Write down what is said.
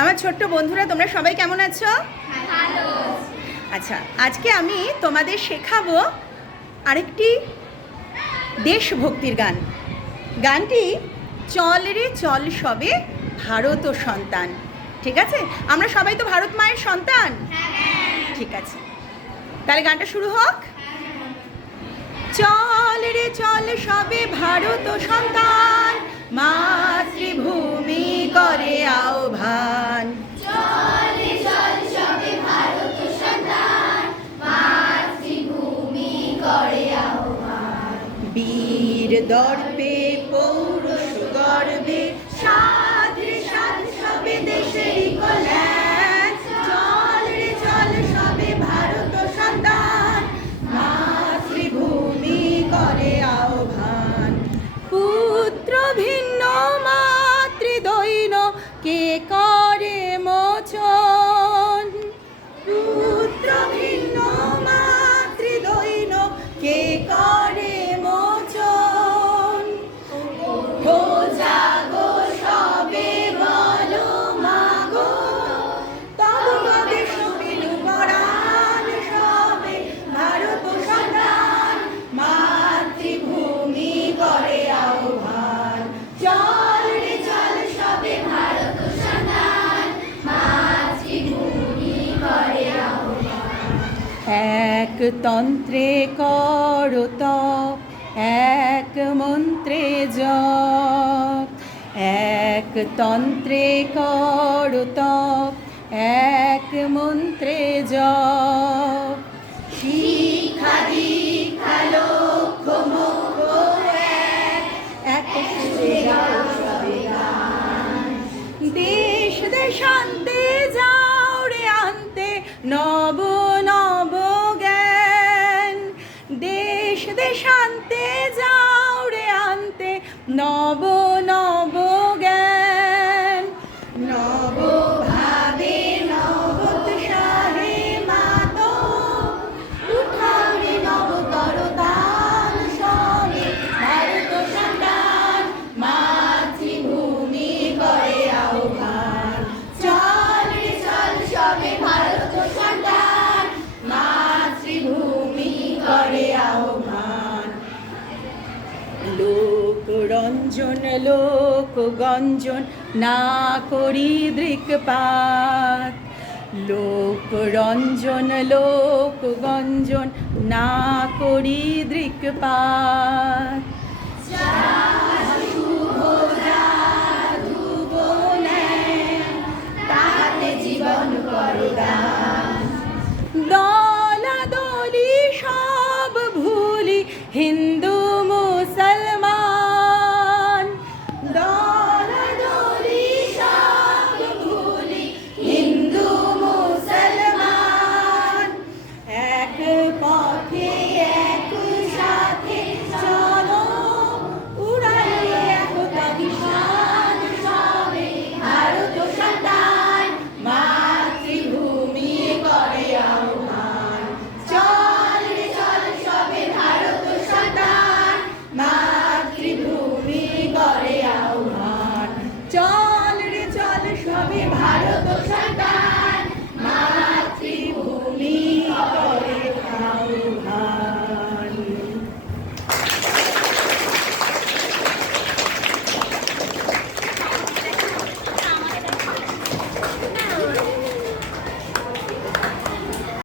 আমার ছোট্ট বন্ধুরা তোমরা সবাই কেমন আছো? আচ্ছা আজকে আমি তোমাদের শেখাবো আরেকটি দেশভক্তির গান। গানটি চল রে চল সবে ভারত ও সন্তান। ঠিক আছে? আমরা সবাই তো ভারত মায়ের সন্তান? ঠিক আছে। তাহলে গানটা শুরু হোক। চল রে চল সবে ভারত ও সন্তান মাতৃভূমি করে আহ্বান। বীর দর্পে পৌরুষ গর্বে সাধে এক তন্ত্রে করতপ এক মন্ত্রে জপ এক তন্ত্রে করতপ এক মন্ত্রে জপ। নব নব জ্ঞান। নব ভাবে মাত নবতর ভারত সন্তান মাতৃভূমি করে আহ্বান। চল রে চল সবে ভারত সন্তান মাতৃভূমি করে আহ্বান। রঞ্জন লোক গঞ্জন না করি দৃকপাত। লোক রঞ্জন লোক গঞ্জন না করি দৃকপাত।